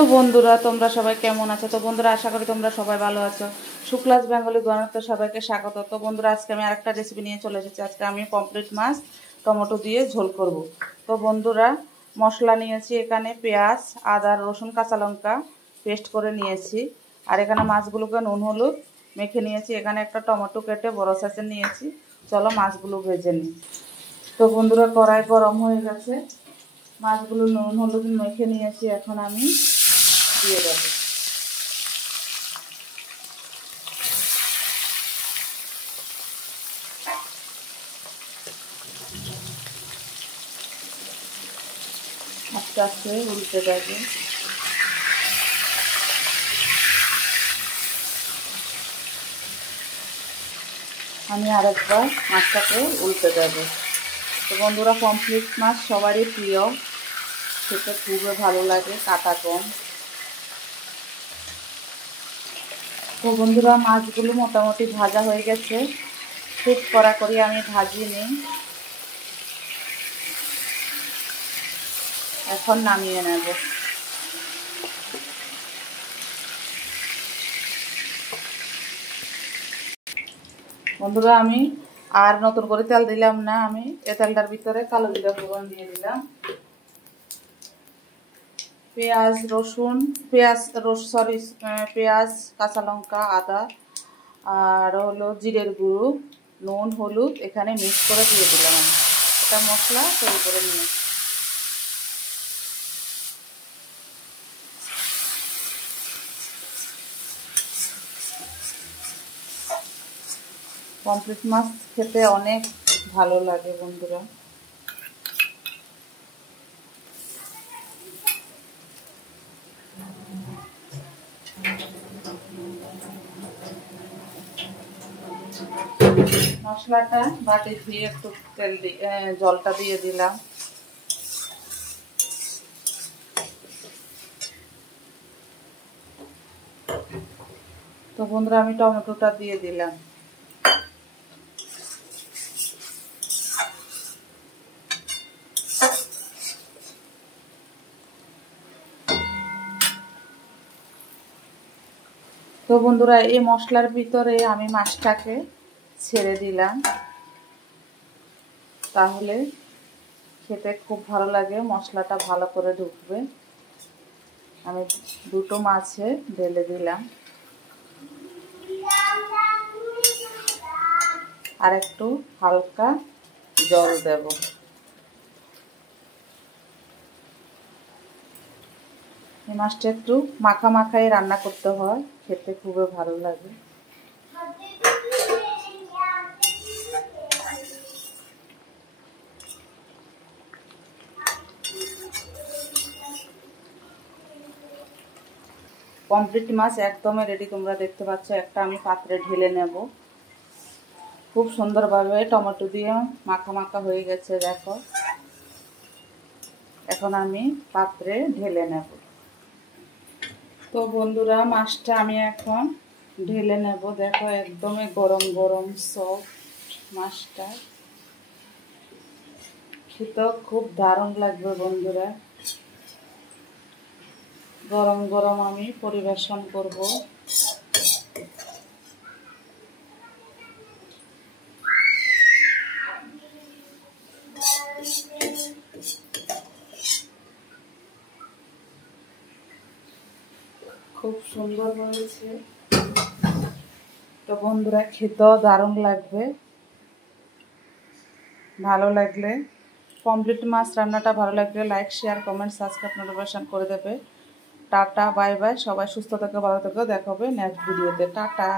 তো বন্ধুরা তোমরা সবাই কেমন আছো? তো বন্ধুরা আশা করি তোমরা সবাই ভালো আছো। শুক্লাস বেঙ্গলি গণতে সবাইকে স্বাগত। তো বন্ধুরা আজকে আমি আরেকটা রেসিপি নিয়ে চলে এসেছি। আজকে আমি পমফ্রেট মাছ টমেটো দিয়ে ঝোল করব। তো বন্ধুরা মশলা নিয়েছি, এখানে পেঁয়াজ, আদা, রসুন, কাঁচা লঙ্কা পেস্ট করে নিয়েছি। আর এখানে মাছগুলোকে নুন হলুদ মেখে নিয়েছি। এখানে একটা টমেটো কেটে বড় সাইজের নিয়েছি। চলো মাছগুলো ভেজে নিই। তো বন্ধুরা কড়াই গরম হয়ে গেছে, মাছগুলো নুন হলুদ মেখে নিয়েছি। এখন আমি দিয়ে দেবো। আস্তে আস্তে উল্টে দেবো। আমি আরেকবার মাছটাকে উল্টে দেবো। তো বন্ধুরা পমফ্রেট মাছ সবারই প্রিয়, খেতে খুবই ভালো লাগে, কাটা কম। তো বন্ধুরা মাছগুলো মোটামুটি ভাজা হয়ে গেছে, খুব কড়াকড়ি আমি ভাজিনি। এখন নামিয়ে নেব। বন্ধুরা আমি আর নতুন করে তেল দিলাম না, আমি এ তেলটার ভিতরে কালো জিরা ফোড়ন দিয়ে দিলাম। পেঁয়াজ, কাঁচা লঙ্কা, আদা আর হলো জিরের গুঁড়ো, নুন হলুদ এখানে মিক্স করে দিয়ে দিলাম। আমি এটা মশলা তৈরি করে নিয়ে পমফ্রেট মাছ খেতে অনেক ভালো লাগে বন্ধুরা। মশলাটা বাটি ধুয়ে একটু তেল জলটা দিয়ে দিলাম। তো বন্ধুরা আমি টমেটোটা দিয়ে দিলাম। তো বন্ধুরা এই মশলার ভিতরে আমি মাছটাকে ছেড়ে দিলাম, তাহলে খেতে খুব ভালো লাগে, মশলাটা ভালো করে ঢুকবে। আমি দুটো মাছে ঢেলে দিলাম, আর একটু হালকা জল দেব। এই মাছটা একটু মাখা মাখাই রান্না করতে হয়, খেতে খুবই ভালো লাগে। পমফ্রেট মাছ একদমই রেডি, তোমরা দেখতে পাচ্ছ। একটা আমি পাত্রে ঢেলে নেব। খুব সুন্দরভাবে টমেটো দিয়ে মাখা মাখা হয়ে গেছে, দেখো। এখন আমি পাত্রে ঢেলে নেব। তো বন্ধুরা মাছটা আমি এখন ঢেলে নেব। দেখো একদমই গরম গরম সফট মাছটা, খেতে খুব দারুণ লাগবে বন্ধুরা। গরম গরম আমি পরিবেশন করব। খুব সুন্দর হয়েছে। তো বন্ধুরা খেতেও দারুণ লাগবে। ভালো লাগলে পমফ্রেট মাছ রান্নাটা ভালো লাগলে like, share, comment, subscribe, notification করে দেবে। Tata, bye bye. সবাই সুস্থ থেকে ভালো থেকে দেখা হবে নেক্সট ভিডিওতে। টাটা।